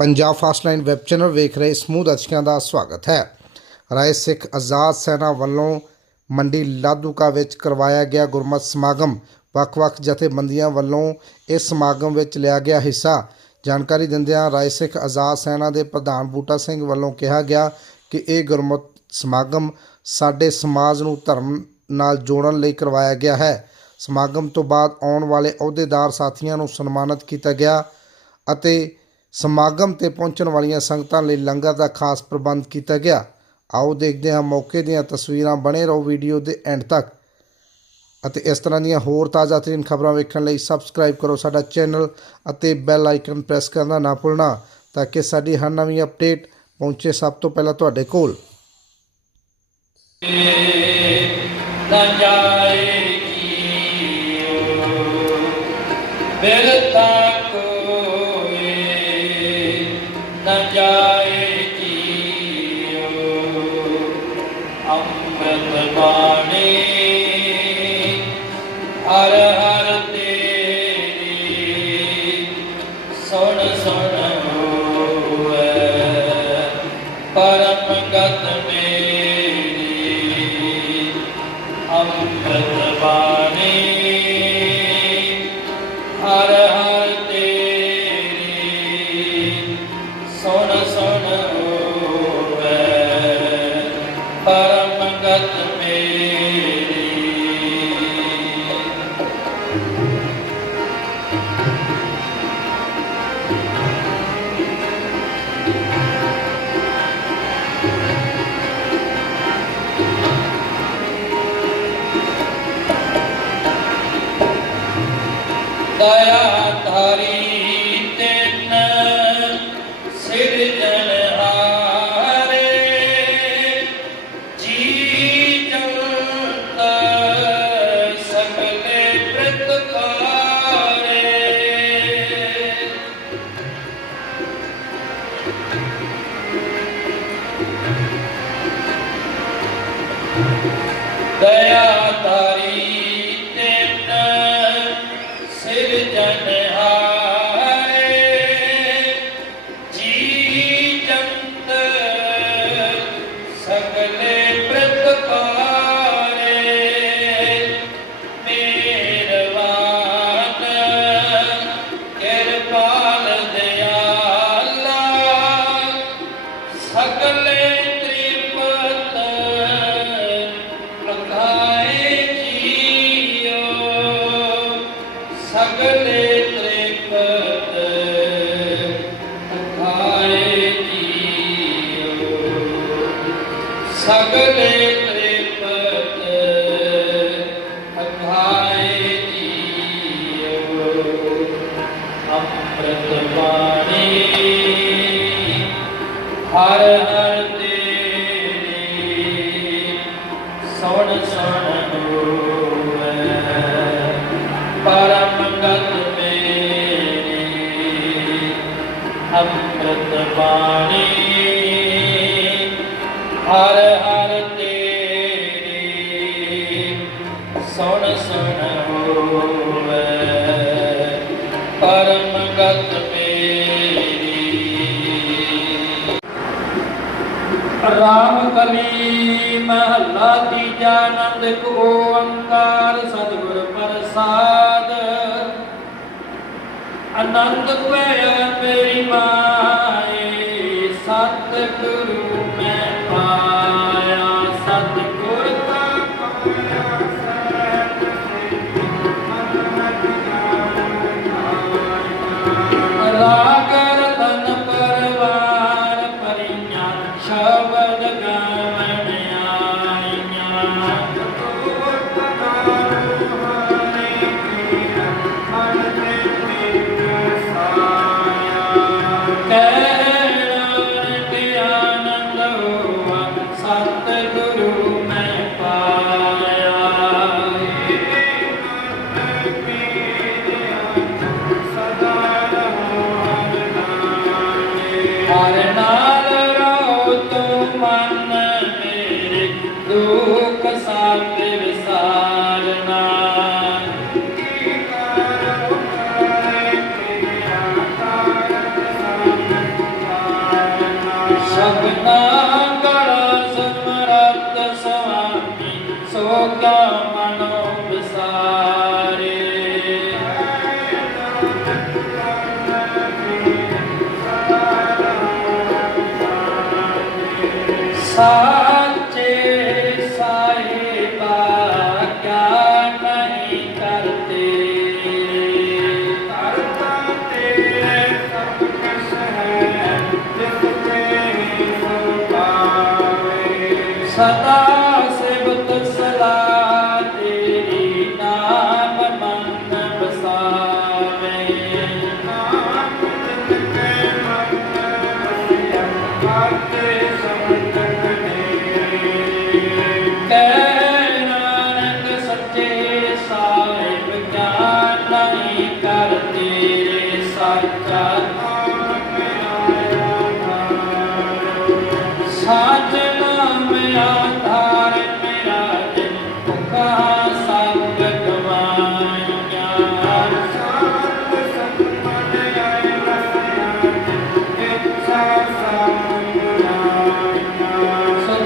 Punjab fast line web channel ਵੇਖ ਰਹੇ ਸਮੂਹ ਦਰਸ਼ਕਾਂ ਦਾ ਸਵਾਗਤ ਹੈ। ਰਾਏ ਸਿੱਖ ਆਜ਼ਾਦ ਸੈਨਾ ਵੱਲੋਂ ਮੰਡੀ ਲਾਦੂਕਾ ਵਿੱਚ ਕਰਵਾਇਆ ਗਿਆ ਗੁਰਮਤਿ ਸਮਾਗਮ। ਵੱਖ-ਵੱਖ ਜਥੇਬੰਦੀਆਂ ਵੱਲੋਂ ਇਸ ਸਮਾਗਮ ਵਿੱਚ ਲਿਆ ਗਿਆ ਹਿੱਸਾ। ਜਾਣਕਾਰੀ ਦਿੰਦਿਆਂ ਰਾਏ ਸਿੱਖ ਆਜ਼ਾਦ ਸੈਨਾ ਦੇ ਪ੍ਰਧਾਨ ਬੂਟਾ ਸਿੰਘ ਵੱਲੋਂ ਕਿਹਾ ਗਿਆ ਕਿ ਇਹ ਗੁਰਮਤ ਸਮਾਗਮ ਸਾਡੇ ਸਮਾਜ ਨੂੰ ਧਰਮ ਨਾਲ ਜੋੜਨ ਲਈ ਕਰਵਾਇਆ ਗਿਆ ਹੈ। ਸਮਾਗਮ ਤੋਂ ਬਾਅਦ ਆਉਣ ਵਾਲੇ ਅਹੁਦੇਦਾਰ ਸਾਥੀਆਂ ਨੂੰ ਸਨਮਾਨਿਤ ਕੀਤਾ ਗਿਆ ਅਤੇ ਸਮਾਗਮ ਤੇ ਪਹੁੰਚਣ ਵਾਲੀਆਂ ਸੰਗਤਾਂ ਲਈ ਲੰਗਰ ਦਾ ਖਾਸ ਪ੍ਰਬੰਧ ਕੀਤਾ ਗਿਆ। ਆਓ ਦੇਖਦੇ ਹਾਂ ਮੌਕੇ ਦੀਆਂ ਤਸਵੀਰਾਂ। ਬਣੇ ਰਹੋ ਵੀਡੀਓ ਦੇ ਐਂਡ ਤੱਕ। ਅਤੇ ਇਸ ਤਰ੍ਹਾਂ ਦੀਆਂ ਹੋਰ ਤਾਜ਼ਾ ਤਰੀਨ ਖਬਰਾਂ ਵੇਖਣ ਲਈ ਸਬਸਕ੍ਰਾਈਬ ਕਰੋ ਸਾਡਾ ਚੈਨਲ ਅਤੇ ਬੈਲ ਆਈਕਨ ਪ੍ਰੈਸ ਕਰਨਾ ਨਾ ਭੁੱਲਣਾ, ਤਾਂ ਕਿ ਸਾਡੀ ਹਰ ਨਵੀਂ ਅਪਡੇਟ ਪਹੁੰਚੇ ਸਭ ਤੋਂ ਪਹਿਲਾਂ ਤੁਹਾਡੇ ਕੋਲ। ਨਾ ਜਾਏਗੀ ਬਿਰਤਾ ਕੋਏ ਪਰਮ ਦਇਆ ਧਾਰੀ ਅੰਮ੍ਰਿਤ ਹਰ ਹਰ ਤੇਰੀ ਸੁਣ ਸੁਣ ਹੋਵੇ। ਪਰਮ ਗਤ ਮੇਰੀ ਅੰਮ੍ਰਿਤ ਬਾਣੀ। ਰਾਮ ਕਲੀ ਮਹੱਲਾ ਤੀਜਾ ਆਨੰਦ ਇੱਕ ਓੰਕਾਰ ਸਤਿਗੁਰ ਪ੍ਰਸਾਦ। ਆਨੰਦ ਪਿਆ ਮੇਰੀ ਮਾਏ, ਸਤਿਗੁਰੂ ਮੈਂ ਪਾਇਆ, ਸਤਿਗੁਰ ਕਾ ਪਾਇਆ ਰਾਗ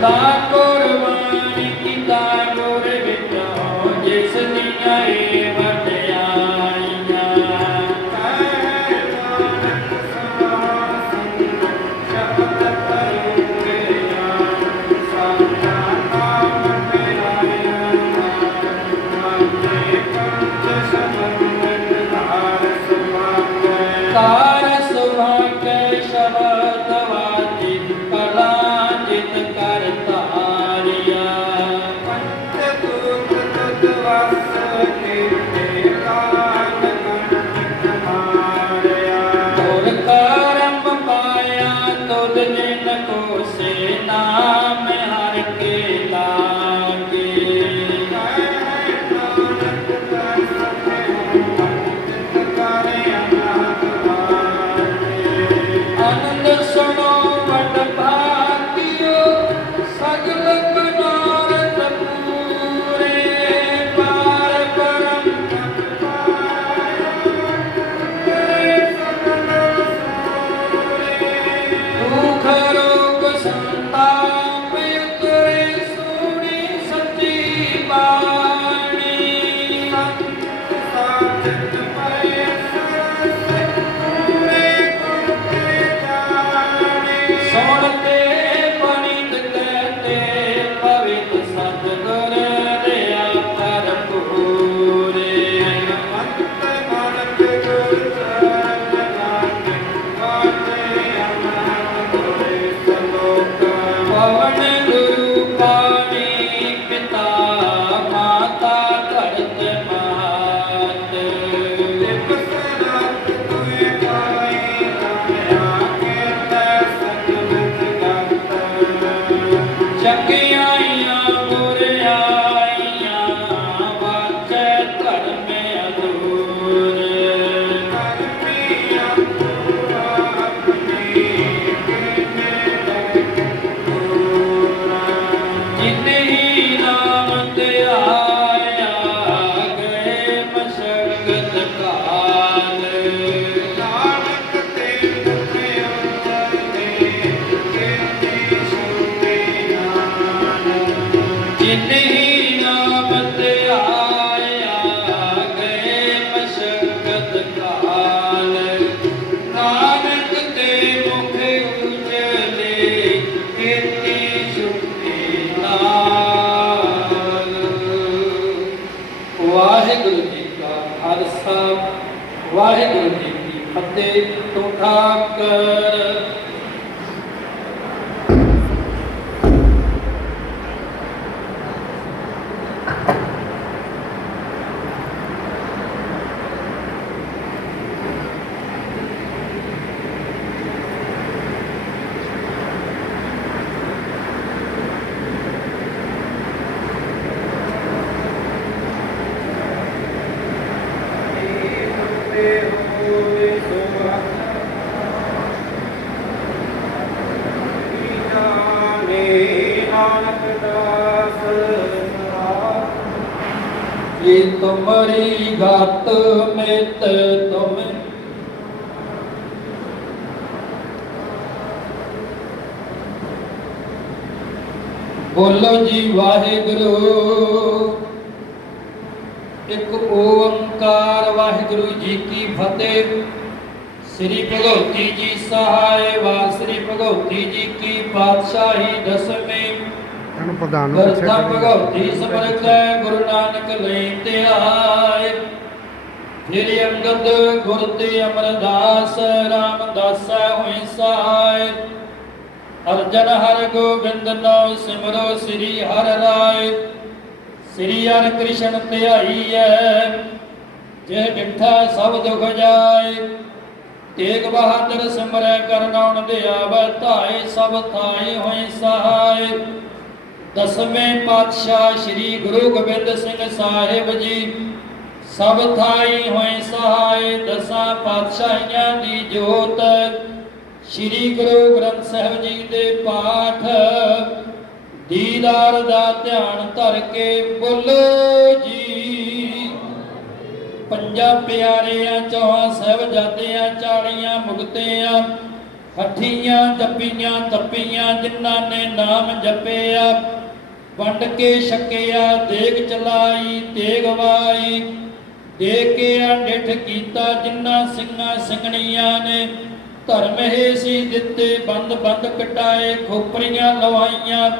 ਸਦਾ ਨਾਨਕ ਵਾਹਿਗੁਰੂ। ਇੱਕ ਓੰਕਾਰ ਵਾਹਿਗੁਰੂ ਜੀ ਕੀ ਫਤਿਹ। ਸ੍ਰੀ ਭਗਵਤੀ ਜੀ ਸਹਾਇ ਵਾਰ ਸ੍ਰੀ ਭਗਵਤੀ ਜੀ ਕੀ ਪਾਤਸ਼ਾਹੀ ਦਸਵੇਂ। ਇਹਨੂੰ ਪ੍ਰਧਾਨ ਨੂੰ। ਭਗਵਤੀ ਸਮਰਖੈ ਗੁਰੂ ਨਾਨਕ ਲਈ ਧਿਆਏ ਫਿਰ ਅੰਗਦ ਗੁਰ ਤੇ ਅਮਰਦਾਸ ਰਾਮਦਾਸਾ ਹੋਈ ਸਹਾਇ। ਅਰਜਨ ਹਰ ਗੋਬਿੰਦ ਨਾਮ ਸਿਮਰੋ ਸ੍ਰੀ ਹਰ ਰਾਏ। ਸ੍ਰੀ ਹਰ ਕ੍ਰਿਸ਼ਨ ਧਿਆਈਐ ਜੇ ਡਿਠਾ ਸਭ ਦੁਖ ਜਾਏ। ਤੇਗ ਬਹਾਦਰ ਸਿਮਰੈ ਕਰਨਾਉਣ ਦੇ ਆਵੈ ਧਾਏ ਸਭ ਥਾਈ ਹੋਈ ਸਹਾਇ ਦਸਵੇਂ ਪਾਤਸ਼ਾਹ ਸ੍ਰੀ ਗੁਰੂ ਗੋਬਿੰਦ ਸਿੰਘ ਸਾਹਿਬ ਜੀ, ਸਭ ਥਾਈ ਹੋਏ ਸਹਾਏ। ਦਸਾਂ ਪਾਤਸ਼ਾਹੀਆਂ ਦੀ ਜੋਤ ਸ੍ਰੀ ਗੁਰੂ ਗ੍ਰੰਥ ਸਾਹਿਬ ਜੀ ਦੇ ਪਾਠ ਦੀਦਾਰ ਦਾ ਧਿਆਨ ਧਰ ਕੇ ਬੋਲੋ ਜੀ। ਪੰਜਾਂ ਪਿਆਰਿਆਂ, ਚੌਹਾਂ ਸਾਹਿਬਜ਼ਾਦਿਆਂ, ਚਾਲੀਆਂ ਮੁਕਤਿਆਂ ਹੱਠੀਆਂ ਜੱਪੀਆਂ, ਤੱਪੀਆਂ, ਜਿਨ੍ਹਾਂ ਨੇ ਨਾਮ ਜਪਿਆ, ਵੰਡ ਕੇ ਛਕਿਆ, ਦੇਗ ਚਲਾਈ ਤੇਗ ਵਾਈ, ਦੇ ਕੇ ਡਿਠ ਕੀਤਾ, ਜਿਨ੍ਹਾਂ ਸਿੰਘਾਂ ਸਿੰਘਣੀਆਂ ਨੇ ਧਰਮ ਹੀ ਸੀ ਦਿੱਤੇ ਬੰਦ ਬੰਦ ਕਟਾਏ, ਖੋਪਰੀਆਂ ਲਵਾਈਆਂ,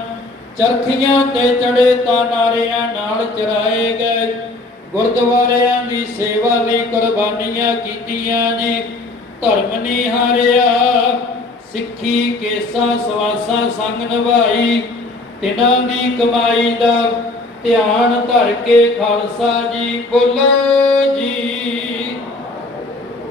ਚਰਖੀਆਂ ਤੇ ਚੜੇ ਤਾਂ ਨਾਰਿਆਂ ਨਾਲ ਚਰਾਏ ਗਏ। ਗੁਰਦੁਆਰਿਆਂ ਦੀ ਸੇਵਾ ਲਈ ਕੁਰਬਾਨੀਆਂ ਕੀਤੀਆਂ ਜੀ ਧਰਮ ਨਹੀਂ ਹਾਰਿਆ। ਸਿੱਖੀ, ਕੇਸਾ, ਸਵਾਸਾ ਸੰਗ ਨਿਭਾਈ, ਤਿਨਾਂ ਦੀ ਕਮਾਈ ਦਾ ਧਿਆਨ ਧਰ ਕੇ ਖਾਲਸਾ ਜੀ ਬੋਲੋ ਜੀ।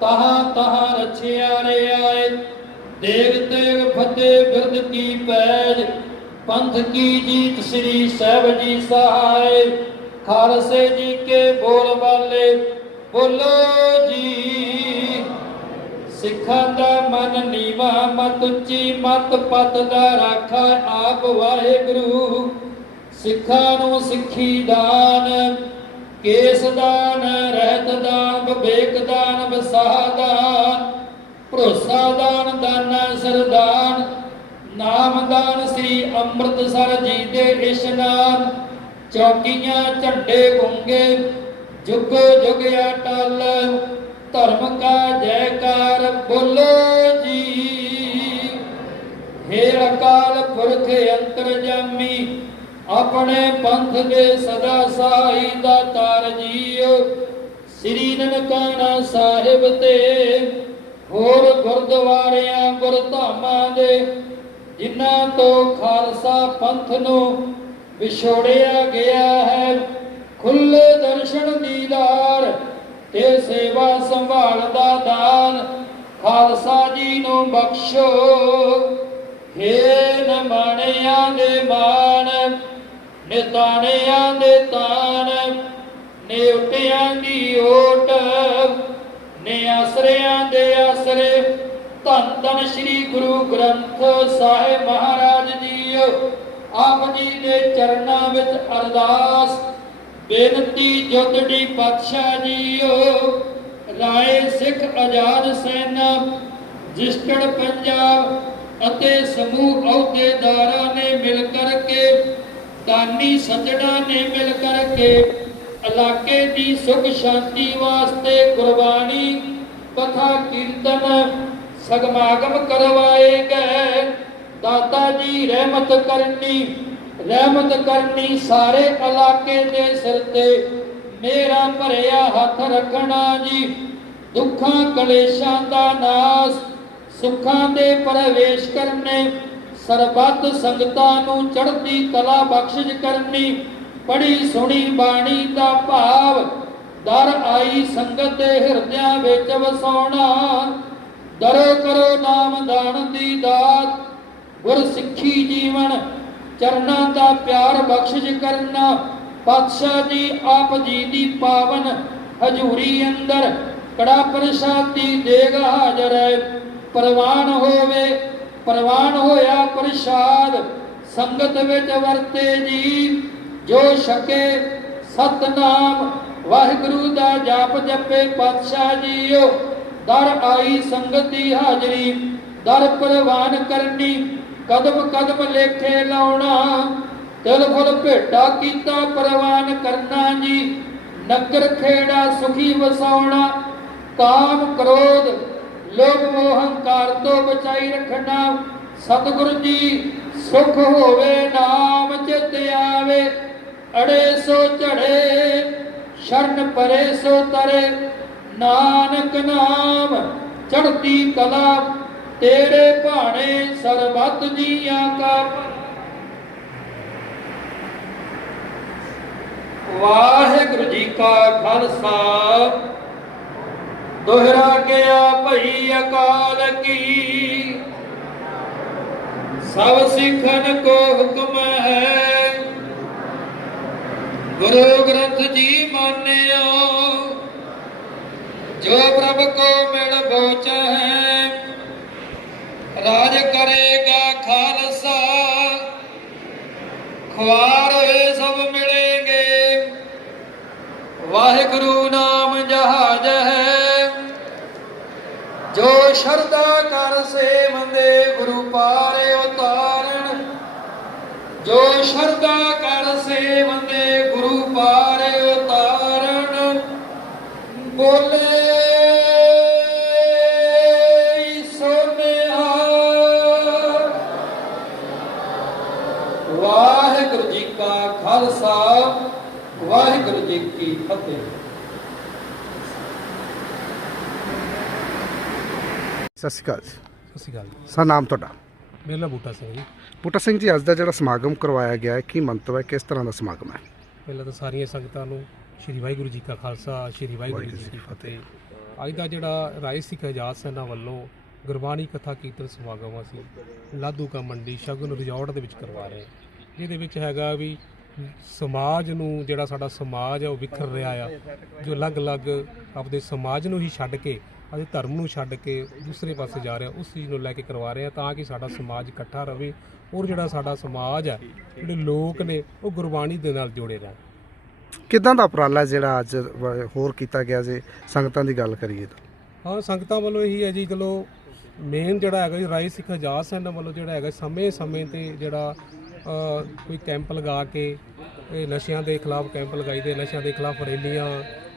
ਤਹਾਂ ਤਹਾਂ ਰਛਿਆ ਰਿਆਏ ਦੇਗ ਤੇਗ ਫਤਿਹ ਬਿਰਦ ਕੀ ਪੈਜ, ਪੰਥ ਕੀ ਜੀਤ ਸ੍ਰੀ ਸਾਹਿਬ ਜੀ ਸਹਾਇ ਖਾਲਸੇ ਜੀ ਕੇ ਬੋਲ ਬਾਲੇ, ਬੋਲੋ ਜੀ। ਸਿੱਖਾਂ ਦਾ ਮਨ ਨੀਵਾ ਮਤ ਉੱਚੀ, ਮਤ ਪਤ ਦਾ ਰਾਖਾ ਆਪ ਵਾਹਿਗੁਰੂ। ਸਿੱਖਾਂ ਨੂੰ ਸਿੱਖੀ ਦਾਨ ਕੇਸ ਦਾਨ, ਰਹਿਤ ਦਾਨ, ਵਿਵੇਕ ਦਾਨ, ਵਸਾਹ ਦਾਨ, ਭਰੋਸਾ ਦਾਨ, ਦਾਨਾ ਸਰਦਾਨ ਨਾਮਦਾਨ ਸ੍ਰੀ ਅੰਮ੍ਰਿਤਸਰ ਜੀ ਦੇ ਇਸ਼ਨਾਨ ਚੌਕੀਆਂ ਝੰਡੇ ਗੁੰਗੇ, ਜੁਗ ਜੁਗ ਅਟਲ, ਧਰਮ ਕਾ ਜੈਕਾਰ, ਬੋਲੋ ਜੀ। ਹੇ ਅਕਾਲ ਪੁਰਖ ਅੰਤਰਜਾਮੀ ਆਪਣੇ ਪੰਥ ਦੇ ਸਦਾ ਸਾਈ ਦਾ ਤਾਰ ਜੀਓ। ਸ੍ਰੀ ਨਨਕਾਣਾ ਸਾਹਿਬ ਤੇ ਹੋਰ ਗੁਰਦੁਆਰਿਆਂ, ਗੁਰਧਾਮਾਂ ਦੇ ਜਿਨ੍ਹਾਂ ਤੋਂ ਖਾਲਸਾ ਪੰਥ ਨੂੰ ਵਿਛੋੜਿਆ ਗਿਆ ਹੈ ਖੁੱਲੇ ਦਰਸ਼ਨ ਦੀਦਾਰ ਤੇ ਸੇਵਾ ਸੰਭਾਲ ਦਾ ਦਾਨ ਖਾਲਸਾ ਜੀ ਨੂੰ ਬਖਸ਼ੋ। ਹੇ ਨਮਾਣਿਆਂ ਦੇ ਮਾਨ ਨਿਤਾਣਿਆਂ ਦੇ ਤਾਨ ਨੇਵਟਿਆਂ ਦੀ ਓਟ ਨੇ ਆਸਰਿਆਂ ਦੇ ਆਸਰੇ। ਧੰਨ ਧੰਨ ਸ੍ਰੀ ਗੁਰੂ ਗ੍ਰੰਥ ਸਾਹਿਬ ਮਹਾਰਾਜ ਜੀਓ, ਆਪ ਜੀ ਦੇ ਚਰਨਾਂ ਵਿੱਚ ਅਰਦਾਸ, ਬੇਨਤੀ ਜੁਗੜੀ ਪਾਤਸ਼ਾਹ ਜੀਓ। ਰਾਏ ਸਿੱਖ ਆਜ਼ਾਦ ਸੈਨਾ ਜਿਸਟੜ ਪੰਜਾਬ ਅਤੇ ਸਮੂਹ ਅਹੁਦੇਦਾਰਾਂ ਨੇ ਮਿਲ ਕਰਕੇ ਦਾਨੀ ਸੱਜਣਾ ਨੇ ਮਿਲ ਕਰਕੇ ਇਲਾਕੇ ਦੀ ਸੁਖ ਸ਼ਾਂਤੀ ਵਾਸਤੇ ਗੁਰਬਾਣੀ, ਕਥਾ, ਕੀਰਤਨ, ਸਗਮਾਗਮ ਕਰਵਾਏ ਗਏ। ਦਾਤਾ ਜੀ ਰਹਿਮਤ ਕਰਨੀ ਰਹਿਮਤ ਕਰਨੀ ਸਾਰੇ ਇਲਾਕੇ ਦੇ ਸਿਰ ਤੇ। ਮੇਰਾ ਭਰਿਆ ਹੱਥ ਰੱਖਣਾ ਜੀ, ਦੁੱਖਾਂ ਕਲੇਸ਼ਾਂ ਦਾ ਨਾਸ, ਸੁੱਖਾਂ ਦੇ ਪ੍ਰਵੇਸ਼ ਕਰਨੇ। ਸਰਬੱਤ ਸੰਗਤਾਂ ਨੂੰ ਚੜ੍ਹਦੀ ਕਲਾ ਬਖਸ਼ਿਸ਼ ਕਰਨੀ ਪੜੀ ਸੁਣੀ ਬਾਣੀ ਦਾ ਭਾਵ, ਦਰ ਆਈ ਸੰਗਤ ਦੇ ਹਿਰਦਿਆਂ ਵਿੱਚ ਵਸਾਉਣਾ। ਦਰੋ ਕਰੋ ਨਾਮ ਦਾਨ ਦੀ ਦਾਤ ਗੁਰ ਸਿੱਖੀ ਜੀਵਨ, ਚਰਨਾਂ ਦਾ ਪਿਆਰ ਬਖਸ਼ਿਸ਼ ਕਰਨਾ। ਪਾਤਸ਼ਾਹ ਜੀ ਆਪ ਜੀ ਦੀ ਪਾਵਨ ਹਜ਼ੂਰੀ ਅੰਦਰ ਕੜਾ ਪ੍ਰਸ਼ਾਦੀ ਦੇਗ ਹਾਜ਼ਰ ਹੈ। ਪ੍ਰਵਾਨ ਹੋਵੇ ਪ੍ਰਵਾਨ ਹੋਇਆ ਪ੍ਰਸ਼ਾਦ, ਸੰਗਤ ਵਿੱਚ ਵਰਤੇ ਜੀ, ਜੋ ਛਕੇ ਸਤਨਾਮ। ਵਾਹਿਗੁਰੂ ਦਾ ਜਾਪ ਜਪੇ ਪਾਤਸ਼ਾਹ ਜੀਓ, ਦਰ ਆਈ ਸੰਗਤ ਦੀ ਹਾਜ਼ਰੀ, ਦਰ ਪ੍ਰਵਾਨ ਕਰਨੀ, ਕਦਮ ਕਦਮ ਲੇਖੇ ਲਾਉਣਾ। ਤਿਲ ਫੁਲ ਭੇਟਾ ਕੀਤਾ ਪ੍ਰਵਾਨ ਕਰਨਾ ਜੀ, ਨਗਰ ਖੇੜਾ ਸੁਖੀ ਵਸਾਉਣਾ। ਕਾਮ ਕ੍ਰੋਧ ਲੋਭ ਮੋਹ ਹੰਕਾਰ ਤੋਂ ਬਚਾਈ ਰੱਖਣਾ, ਸਤਿਗੁਰੂ ਜੀ ਸੁਖ ਹੋਵੇ, ਨਾਮ ਚਿਤ ਆਵੇ। ਅੜੇ ਸੋ ਝੜੇ ਸ਼ਰਨ ਪਰੇ ਸੋ ਤਰੇ। ਨਾਨਕ ਨਾਮ ਚੜ੍ਹਦੀ ਕਲਾ, ਤੇਰੇ ਭਾਣੇ ਸਰਬੱਤ ਜੀਆਂ ਕਾ। ਵਾਹਿਗੁਰੂ ਜੀ ਕਾ ਖਾਲਸਾ। ਦੁਹਰਾ ਗਿਆ ਭਈ ਅਕਾਲ ਕੀ? ਸਭ ਸਿੱਖਨ ਕੋ ਹੁਕਮ ਹੈ। ਗੁਰੂ ਗ੍ਰੰਥ ਜੀ ਮਾਨਿਓ, ਜੋ ਪ੍ਰਭ ਕੋ ਮਿਲ ਬੋਚ ਹੈ ਰਾਜ ਕਰੇਗਾ ਖਾਲਸਾ। ਖੁਆਰ ਹੋਏ ਸਭ ਮਿਲेंगे ਵਾਹਿਗੁਰੂ ਨਾਮ ਜਹਾਜ ਜੋ ਸ਼ਰਦਾ ਕਰ ਸੇਵੰਦੇ ਗੁਰੂ ਪਾਰੇ ਉਤਾਰਨ। ਜੋ ਸ਼ਰਦਾ ਕਰ ਸੇਵੰਦੇ ਗੁਰੂ ਪਾਰੇ ਉਤਾਰਨ। ਬੋਲੇ ਸੋਨਿਆ ਵਾਹਿਗੁਰੂ ਜੀ ਕਾ ਖਾਲਸਾ, ਵਾਹਿਗੁਰੂ ਜੀ ਕੀ ਫਤਿਹ। ਸਤਿ ਸ਼੍ਰੀ ਅਕਾਲ ਸਤਿ ਸ਼੍ਰੀ ਅਕਾਲ ਸਰ ਨਾਮ ਤੁਹਾਡਾ? ਮੇਰਾ ਬੂਟਾ ਸਿੰਘ ਜੀ। ਬੂਟਾ ਸਿੰਘ ਜੀ ਅੱਜ ਦਾ ਜਿਹੜਾ ਸਮਾਗਮ ਕਰਵਾਇਆ ਗਿਆ ਹੈ ਕੀ ਮੰਤਵ ਹੈ ਕਿਸ ਤਰ੍ਹਾਂ ਦਾ ਸਮਾਗਮ ਹੈ? ਪਹਿਲਾਂ ਤਾਂ ਸਾਰੀਆਂ ਸੰਗਤਾਂ ਨੂੰ ਸ਼੍ਰੀ ਵਾਹਿਗੁਰੂ ਜੀ ਕਾ ਖਾਲਸਾ ਸ਼੍ਰੀ ਵਾਹਿਗੁਰੂ ਜੀ ਕੀ ਫਤਿਹ। ਅੱਜ ਦਾ ਜਿਹੜਾ ਰਾਏ ਸਿੱਖ ਆਜ਼ਾਦ ਸੈਨਾ ਵੱਲੋਂ ਗੁਰਬਾਣੀ ਕਥਾ ਕੀਰਤਨ ਸਮਾਗਮ ਅਸੀਂ ਲਾਧੂ ਕਾ ਮੰਡੀ ਸ਼ਗਨ ਰਿਜ਼ੋਰਟ ਦੇ ਵਿੱਚ ਕਰਵਾ ਰਹੇ ਹਾਂ। ਜਿਹਦੇ ਵਿੱਚ ਹੈਗਾ ਵੀ ਸਮਾਜ ਨੂੰ ਜਿਹੜਾ ਸਾਡਾ ਸਮਾਜ ਹੈ ਉਹ ਵਿਖਰ ਰਿਹਾ ਆ ਜੋ ਅਲੱਗ-ਅਲੱਗ ਆਪਦੇ ਸਮਾਜ ਨੂੰ ਹੀ ਛੱਡ ਕੇ ਅਤੇ ਧਰਮ ਨੂੰ ਛੱਡ ਕੇ ਦੂਸਰੇ ਪਾਸੇ ਜਾ ਰਿਹਾ ਉਸ ਚੀਜ਼ ਨੂੰ ਲੈ ਕੇ ਕਰਵਾ ਰਹੇ ਤਾਂ ਕਿ ਸਾਡਾ ਸਮਾਜ ਇਕੱਠਾ ਰਵੇ ਔਰ ਜਿਹੜਾ ਸਾਡਾ ਸਮਾਜ ਹੈ ਜਿਹੜੇ ਲੋਕ ਨੇ ਉਹ ਗੁਰਬਾਣੀ ਦੇ ਨਾਲ ਜੁੜੇ ਰਹਿਣ। ਕਿਦਾਂ ਦਾ ਉਪਰਾਲਾ ਜਿਹੜਾ ਅੱਜ ਹੋਰ ਕੀਤਾ ਗਿਆ ਜੇ? ਸੰਗਤਾਂ ਦੀ ਗੱਲ ਕਰੀਏ ਤਾਂ। ਹਾਂ ਸੰਗਤਾਂ ਵੱਲੋਂ ਇਹੀ ਹੈ ਜੀ ਚਲੋ ਮੇਨ ਜਿਹੜਾ ਹੈਗਾ ਜੀ ਰਾਈ ਸਿੱਖ ਆਜ਼ਾਦ ਸੈਨਾ ਵੱਲੋਂ ਜਿਹੜਾ ਹੈਗਾ ਸਮੇਂ-ਸਮੇਂ ਤੇ ਜਿਹੜਾ ਕੋਈ ਕੈਂਪ ਲਗਾ ਕੇ ਇਹ ਨਸ਼ਿਆਂ ਦੇ ਖਿਲਾਫ ਕੈਂਪ ਲਗਾਈਦੇ ਨਸ਼ਿਆਂ ਦੇ ਖਿਲਾਫ ਰੈਲੀਆਂ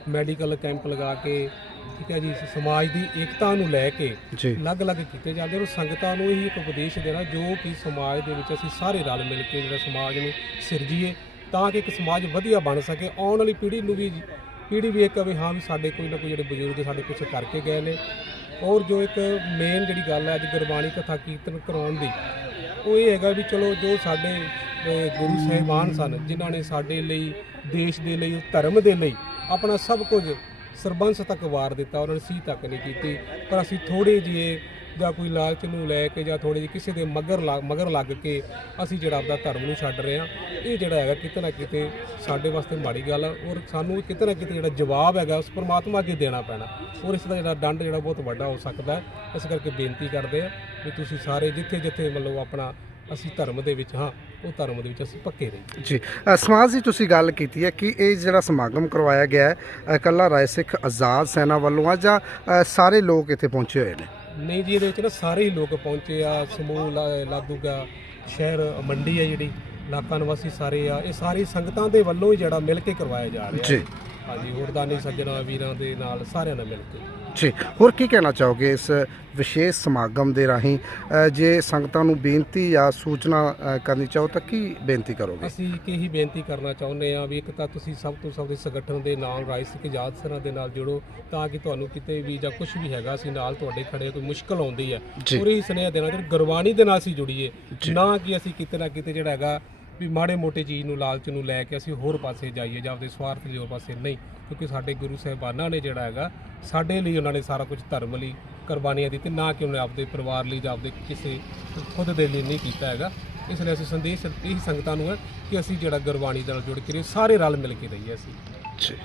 ਮੈਡੀਕਲ ਕੈਂਪ ਲਗਾ ਕੇ ਠੀਕ ਹੈ ਜੀ ਸਮਾਜ ਦੀ ਏਕਤਾ ਨੂੰ ਲੈ ਕੇ ਜੀ। ਅਲੱਗ-ਅਲੱਗ ਕੀਤੇ ਜਾਂਦੇ ਔਰ ਸੰਗਤਾਂ ਨੂੰ ਇਹੀ ਇੱਕ ਉਪਦੇਸ਼ ਦੇਣਾ ਜੋ ਕਿ ਸਮਾਜ ਦੇ ਵਿੱਚ ਅਸੀਂ ਸਾਰੇ ਰਲ ਮਿਲ ਕੇ ਜਿਹੜਾ ਸਮਾਜ ਨੂੰ ਸਿਰਜੀਏ ਤਾਂ ਕਿ ਇੱਕ ਸਮਾਜ ਵਧੀਆ ਬਣ ਸਕੇ। ਆਉਣ ਵਾਲੀ ਪੀੜ੍ਹੀ ਨੂੰ ਵੀ ਪੀੜ੍ਹੀ ਵੀ ਇਹ ਕਵੇ ਹਾਂ ਵੀ ਸਾਡੇ ਕੋਈ ਨਾ ਕੋਈ ਜਿਹੜੇ ਬਜ਼ੁਰਗ ਸਾਡੇ ਕੁਛ ਕਰਕੇ ਗਏ ਨੇ। ਔਰ ਜੋ ਇੱਕ ਮੇਨ ਜਿਹੜੀ ਗੱਲ ਹੈ ਅੱਜ ਗੁਰਬਾਣੀ ਕਥਾ ਕੀਰਤਨ ਕਰਾਉਣ ਦੀ ਉਹ ਇਹ ਹੈਗਾ ਵੀ ਚਲੋ ਜੋ ਸਾਡੇ ਗੁਰੂ ਸਾਹਿਬਾਨ ਸਨ ਜਿਨ੍ਹਾਂ ਨੇ ਸਾਡੇ ਲਈ ਦੇਸ਼ ਦੇ ਲਈ ਧਰਮ ਦੇ ਲਈ ਆਪਣਾ ਸਭ ਕੁਝ ਸਰਬੰਸ ਤੱਕ ਵਾਰ ਦਿੱਤਾ, ਉਹਨਾਂ ਨੇ ਸੀ ਤੱਕ ਨਹੀਂ ਕੀਤੀ। ਪਰ ਅਸੀਂ ਥੋੜੇ ਜਿਹੇ ਜਾਂ ਕੋਈ ਲਾਲਚ ਨੂੰ ਲੈ ਕੇ ਜਾਂ ਥੋੜੇ ਜਿਹੇ ਕਿਸੇ ਦੇ ਮਗਰ ਲੱਗ- ਮਗਰ ਲੱਗ ਕੇ ਅਸੀਂ ਜਿਹੜਾ ਆਪਦਾ ਧਰਮ ਨੂੰ ਛੱਡ ਰਹੇ ਹਾਂ। ਇਹ ਜਿਹੜਾ ਹੈਗਾ ਕਿਤੇ ਨਾ ਕਿਤੇ ਸਾਡੇ ਵਾਸਤੇ ਮਾੜੀ ਗੱਲ ਆ ਔਰ ਸਾਨੂੰ ਕਿਤੇ ਨਾ ਕਿਤੇ ਜਿਹੜਾ ਜਵਾਬ ਹੈਗਾ, ਉਸ ਪਰਮਾਤਮਾ ਅੱਗੇ ਦੇਣਾ ਪੈਣਾ। ਔਰ ਇਸ ਦਾ ਜਿਹੜਾ ਡੰਡ ਜਿਹੜਾ ਬਹੁਤ ਵੱਡਾ ਹੋ ਸਕਦਾ ਹੈ। ਇਸ ਕਰਕੇ ਬੇਨਤੀ ਕਰਦੇ ਆ ਵੀ ਤੁਸੀਂ ਸਾਰੇ ਜਿੱਥੇ ਜਿੱਥੇ ਮਤਲਬ ਆਪਣਾ ਅਸੀਂ ਧਰਮ ਦੇ ਵਿੱਚ ਹਾਂ ਉਹ ਧਰਮ ਦੇ ਵਿੱਚ ਅਸੀਂ ਪੱਕੇ ਰਹੀਏ। ਜੀ ਅ, ਸਮਾਜ ਦੀ ਤੁਸੀਂ ਗੱਲ ਕੀਤੀ ਹੈ ਕਿ ਇਹ ਜਿਹੜਾ ਸਮਾਗਮ ਕਰਵਾਇਆ ਗਿਆ ਹੈ ਅ, ਇਕੱਲਾ ਰਾਏ ਸਿੱਖ ਆਜ਼ਾਦ ਸੈਨਾ ਵੱਲੋਂ ਆ ਜਾਂ ਅ, ਸਾਰੇ ਲੋਕ ਇੱਥੇ ਪਹੁੰਚੇ ਹੋਏ ਨੇ? ਨਹੀਂ ਜੀ ਇਹਦੇ ਵਿੱਚ ਨਾ ਸਾਰੇ ਹੀ ਲੋਕ ਪਹੁੰਚੇ ਆ ਸਮੂਹ ਲਾ- ਲਾਧੂਗਾ ਸ਼ਹਿਰ ਮੰਡੀ ਹੈ ਜਿਹੜੀ ਇਲਾਕਾ ਨਿਵਾਸੀ ਸਾਰੇ ਆ ਇਹ ਸਾਰੀ ਸੰਗਤਾਂ ਦੇ ਵੱਲੋਂ ਹੀ ਜਿਹੜਾ ਮਿਲ ਕੇ ਕਰਵਾਇਆ ਜਾ ਰਿਹਾ ਜੀ। ਹਾਂਜੀ ਹੋਰਦਾਨੀ ਸੱਜਣਾ ਵੀਰਾਂ ਦੇ ਨਾਲ ਸਾਰਿਆਂ ਨਾਲ ਮਿਲ ਕੇ। ਜੀ ਹੋਰ ਕੀ ਕਹਿਣਾ ਚਾਹੋਗੇ ਇਸ ਵਿਸ਼ੇਸ਼ ਸਮਾਗਮ ਦੇ ਰਾਹੀਂ? ਅ, ਜੇ ਸੰਗਤਾਂ ਨੂੰ ਬੇਨਤੀ ਜਾਂ ਸੂਚਨਾ ਅ, ਕਰਨੀ ਚਾਹੋ ਤਾਂ ਕੀ ਬੇਨਤੀ ਕਰੋਗੇ? ਅਸੀਂ ਇੱਕ ਇਹੀ ਬੇਨਤੀ ਕਰਨਾ ਚਾਹੁੰਦੇ ਆ ਵੀ ਇੱਕ ਤਾਂ ਤੁਸੀਂ ਸਭ ਤੋਂ ਸਭ ਦੇ ਸੰਗਠਨ ਦੇ ਨਾਲ ਰਾਈ ਸਿੱਖ ਆਜ਼ਾਦ ਸਰਾਂ ਦੇ ਨਾਲ ਜੁੜੋ ਤਾਂ ਕਿ ਤੁਹਾਨੂੰ ਕਿਤੇ ਵੀ ਜਾਂ ਕੁਝ ਵੀ ਹੈਗਾ ਅਸੀਂ ਨਾਲ ਤੁਹਾਡੇ ਖੜੇ ਕੋਈ ਮੁਸ਼ਕਲ ਆਉਂਦੀ ਹੈ। ਜੀ। ਪੂਰੀ ਸੁਨੇਹਾ ਦੇਣਾ ਕਿ ਗੁਰਬਾਣੀ ਦੇ ਨਾਲ ਅਸੀਂ ਜੁੜੀਏ। ਨਾ ਕਿ ਅਸੀਂ ਕਿਤੇ ਨਾ ਕਿਤੇ ਜਿਹੜਾ ਹੈਗਾ ਵੀ ਮਾੜੇ ਮੋਟੇ ਚੀਜ਼ ਨੂੰ ਲਾਲਚ ਨੂੰ ਲੈ ਕੇ ਅਸੀਂ ਹੋਰ ਪਾਸੇ ਜਾਈਏ ਜਾਂ ਆਪਦੇ ਸਵਾਰਥ ਲਈ ਹੋਰ ਪਾਸੇ ਨਹੀਂ ਕਿਉਂਕਿ ਸਾਡੇ ਗੁਰੂ ਸਾਹਿਬਾਨਾਂ ਨੇ ਜਿਹੜਾ ਹੈਗਾ ਸਾਡੇ ਲਈ ਉਹਨਾਂ ਨੇ ਸਾਰਾ ਕੁਝ ਧਰਮ ਲਈ ਕੁਰਬਾਨੀਆਂ ਦਿੱਤੀ ਨਾ ਕਿ ਉਹਨੇ ਆਪਦੇ ਪਰਿਵਾਰ ਲਈ ਜਾਂ ਆਪਦੇ ਕਿਸੇ ਖੁਦ ਦੇ ਲਈ ਨਹੀਂ ਕੀਤਾ ਹੈਗਾ। ਇਸ ਲਈ ਅਸੀਂ ਸੰਦੇਸ਼ ਇਹੀ ਸੰਗਤਾਂ ਨੂੰ ਹੈ ਕਿ ਅਸੀਂ ਜਿਹੜਾ ਗੁਰਬਾਣੀ ਨਾਲ ਜੁੜ ਕੇ ਰਹੀਏ, ਸਾਰੇ ਰਲ ਮਿਲ ਕੇ ਰਹੀਏ ਅਸੀਂ। ਜੀ।